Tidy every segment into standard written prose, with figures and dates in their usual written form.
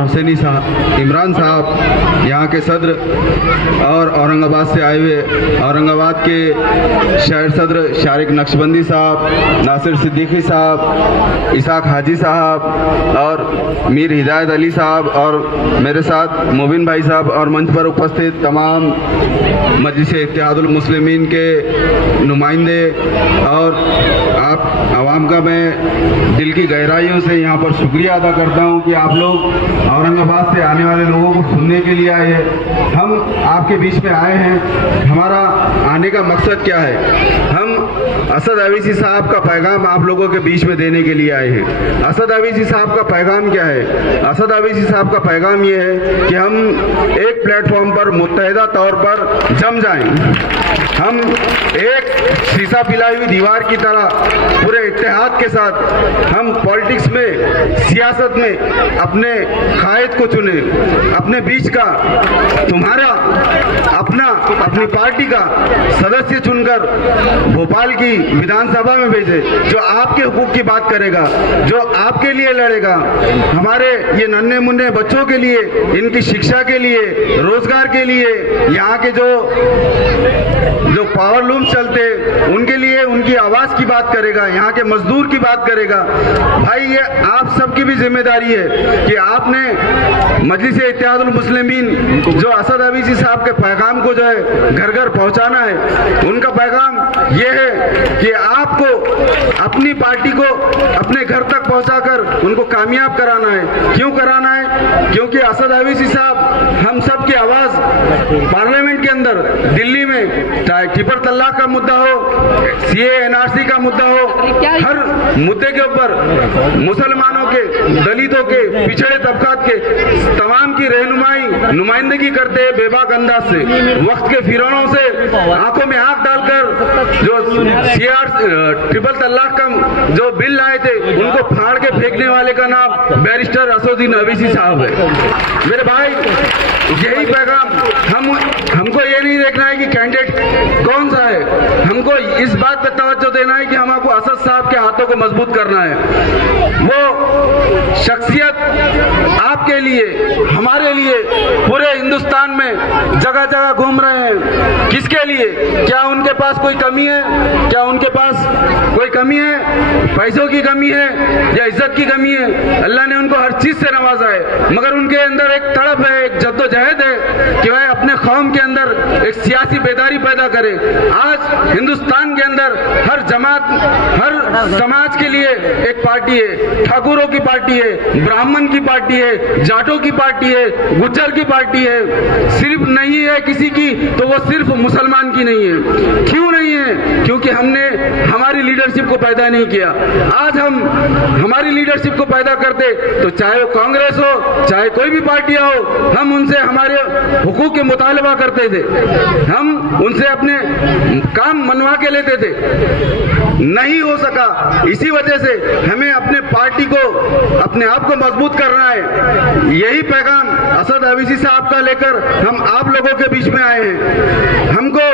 हुसैनी साहब, इमरान साहब यहाँ के सदर, और औरंगाबाद से आए हुए औरंगाबाद के शहर सदर शारिक नक्शबंदी साहब, नासिर सिद्दीकी साहब, इसाक हाजी साहब और मीर हिदायत अली साहब, और मेरे साथ मुबिन भाई साहब, और मंच पर उपस्थित तमाम मजलिस इत्तेहादुल मुस्लिमीन के नुमाइंदे, और आप आवाम का मैं दिल की गहराइयों से यहाँ पर शुक्रिया अदा करता हूँ कि आप लोग औरंगाबाद से आने वाले लोगों को सुनने के लिए आए हैं। हम आपके बीच में आए हैं। हमारा आने का मकसद क्या है? हम असद अवीसी साहब का पैगाम आप लोगों के बीच में देने के लिए आए हैं। असद अवीसी साहब का पैगाम क्या है? असद अवीसी साहब का पैगाम ये है कि हम एक प्लेटफॉर्म पर मुत्तहिदा तौर पर जम जाएं। हम एक शीशा पिलाई हुई दीवार की तरह पूरे इत्तेहाद के साथ हम पॉलिटिक्स में, सियासत में अपने कायद को चुने, अपने बीच का तुम्हारा अपनी पार्टी का सदस्य चुनकर भोपाल की विधानसभा में भेजे, जो आपके हुकूक की बात करेगा, जो आपके लिए लड़ेगा, हमारे ये नन्हे मुन्ने बच्चों के लिए, इनकी शिक्षा के लिए, रोजगार के लिए, यहाँ के जो पावर लूम चलते उनके लिए उनकी आवाज की बात करेगा, यहाँ के मजदूर की बात करेगा। भाई ये आप सबकी भी जिम्मेदारी है कि आपने मजलिस इत्तेहादुल मुस्लिमीन जो असद अवीसी साहब के पैगाम को जो है घर घर पहुंचाना है। उनका पैगाम ये है कि आपको अपनी पार्टी को अपने घर तक पहुंचाकर उनको कामयाब कराना है। क्यों कराना है? क्योंकि असद अवीसी साहब हम सब की आवाज पार्लियामेंट के अंदर, दिल्ली में, चाहे ट्रिपल तलाक का मुद्दा हो, सीए एनआरसी का मुद्दा हो, हर मुद्दे के ऊपर मुसलमानों के, दलितों के, पिछड़े तबकात के तमाम की नुमाइंदगी करते हैं बेबाक अंदाज से। वक्त के फिरौनों से आंखों में आंख डालकर जो ट्रिपल तलाक का जो बिल लाए थे उनको फाड़ के फेंकने वाले का नाम बैरिस्टर असदुद्दीन अवीसी साहब है। मेरे भाई, यही पैगाम हमको ये नहीं देखना है कि कैंडिडेट कौन सा है, हमको इस बात पर तवज्जो देना है कि हमको असद साहब के हाथों को मजबूत करना है। वो शख्सियत आपके लिए, हमारे लिए, पूरे हिंदुस्तान में जगह जगह घूम रहे हैं। किसके लिए? क्या उनके पास कोई कमी है? क्या उनके पास कोई कमी है? पैसों की कमी है या इज्जत की कमी है? अल्लाह ने उनको हर चीज से नवाजा है, मगर उनके अंदर एक तड़प है, एक जद्दोजहद है कि वह अपने कौम के अंदर एक सियासी बेदारी पैदा करे। आज हिंदुस्तान के अंदर हर जमात, हर समाज के लिए एक पार्टी है। ठाकुरों की पार्टी है, ब्राह्मण की पार्टी है, जाटों की पार्टी है, गुज्जर की पार्टी है। सिर्फ नहीं है किसी की तो वो सिर्फ मुसलमान की नहीं है। क्यों नहीं है? क्योंकि हमने हमारी लीडरशिप को पैदा नहीं किया। आज हम हमारी लीडरशिप को पैदा करते तो चाहे वो कांग्रेस हो, चाहे कोई भी पार्टियां हो, हम उनसे हमारे हुकूक के मुतालबा करते थे, हम उनसे अपने काम मनवा के लेते थे। नहीं हो सका, इसी वजह से हमें अपने पार्टी को, अपने आप को मजबूत करना है। यही पैगाम असद अवीसी साहब का लेकर हम आप लोगों के बीच में आए हैं। हमको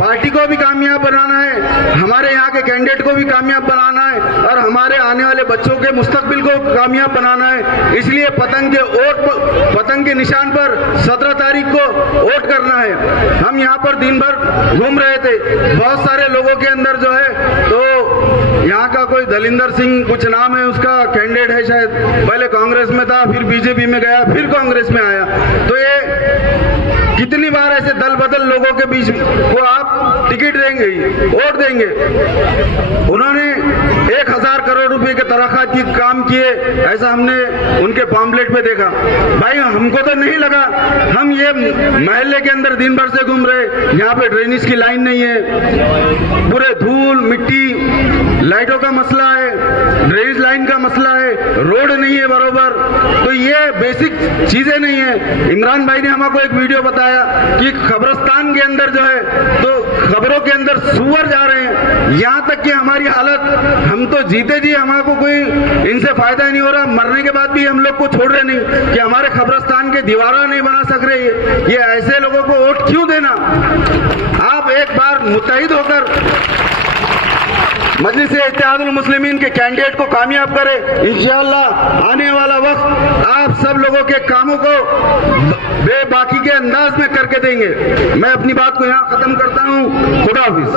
पार्टी को भी कामयाब बनाना है, हमारे यहाँ के कैंडिडेट को भी कामयाब बनाना है, और हमारे आने वाले बच्चों के मुस्तकबिल को कामयाब बनाना है। इसलिए पतंग के निशान पर 17 तारीख को वोट करना है। हम यहाँ पर दिन भर घूम रहे थे, बहुत सारे लोगों के अंदर जो है, तो यहाँ का कोई दलिंदर सिंह कुछ नाम है उसका, कैंडिडेट है शायद, पहले कांग्रेस में था, फिर बीजेपी में गया, फिर कांग्रेस में आया। तो ये कितनी बार ऐसे दल बदल लोगों के बीच को आप टिकट देंगे, वोट देंगे? उन्होंने 1000 करोड़ रुपए के तराखाती काम किए, ऐसा हमने उनके पॉम्पलेट में देखा। भाई हमको तो नहीं लगा, हम ये महल्ले के अंदर दिन भर से घूम रहे, यहाँ पे ड्रेनेज की लाइन नहीं है, पूरे धूल मिट्टी, लाइटों का मसला है, ड्रेनेज लाइन का मसला है, रोड नहीं है बरोबर। तो ये बेसिक चीजें नहीं है। इमरान भाई ने हमको एक वीडियो बताया कि कब्रिस्तान के अंदर जो है, तो खबरों के अंदर सुअर जा रहे हैं। यहाँ तक कि हमारी हालत, हम तो जीते जी हमको कोई इनसे फायदा नहीं हो रहा, मरने के बाद भी हम लोग को छोड़ रहे नहीं कि हमारे कब्रिस्तान के दीवारा नहीं बना सक रहे। ये ऐसे लोगों को वोट क्यों देना? आप एक बार मुत्तहिद होकर मजलिस इत्तेहादुल मुस्लिमीन के कैंडिडेट को कामयाब करे। इंशाअल्लाह आने वाला वक्त आप सब लोगों के कामों को बेबाकी के अंदाज में करके देंगे। मैं अपनी बात को यहाँ खत्म करता हूँ। खुदा हाफिज।